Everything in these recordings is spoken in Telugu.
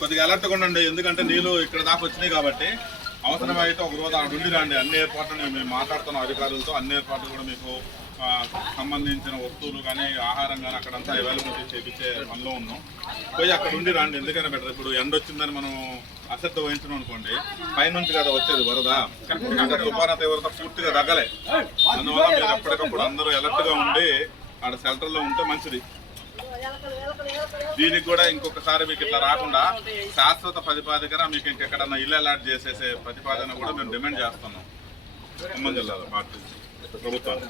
కొద్దిగా అలర్ట్గా ఉండండి ఎందుకంటే నీళ్ళు ఇక్కడ దాకా వచ్చినాయి కాబట్టి. అవసరమైతే ఒక రోజు అక్కడ ఉండి రండి. అన్ని ఏర్పాట్లు మేము మాట్లాడుతున్నాం అధికారులతో. అన్ని ఏర్పాట్లు కూడా మీకు సంబంధించిన వస్తువులు కానీ ఆహారం కానీ అక్కడంతా అవైలబిలిటీ చేపించే పనిలో ఉన్నాం. పోయి అక్కడ ఉండి రండి. ఎందుకైనా బెటర్ ఇప్పుడు ఎండ వచ్చిందని మనం అశ్రద్ధ వహించడం అనుకోండి పైనుంచి కదా వచ్చేది వరద. అక్కడ తుఫాన తీవ్రత పూర్తిగా తగ్గలే. అందువల్ల మీరు ఎప్పటికప్పుడు అందరూ అలర్ట్గా ఉండి ఆడ షెల్టర్లో ఉంటే మంచిది. దీనికి కూడా ఇంకొకసారి మీకు ఇట్లా రాకుండా శాశ్వత ప్రతిపాదికన మీకు ఇంకెక్కడన్నా ఇల్లు అలాట్ చేసేసే ప్రతిపాదన కూడా మేము డిమాండ్ చేస్తున్నాం. ఖమ్మం జిల్లాలో పార్టీ ప్రభుత్వాలు.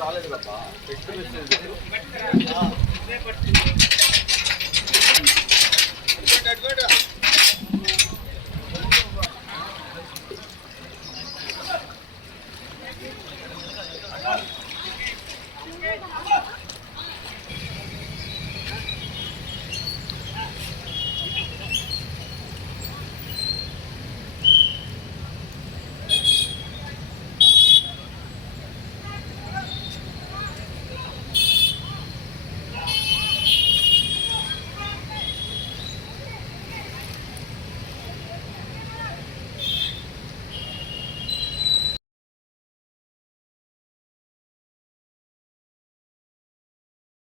రాలేదు కదా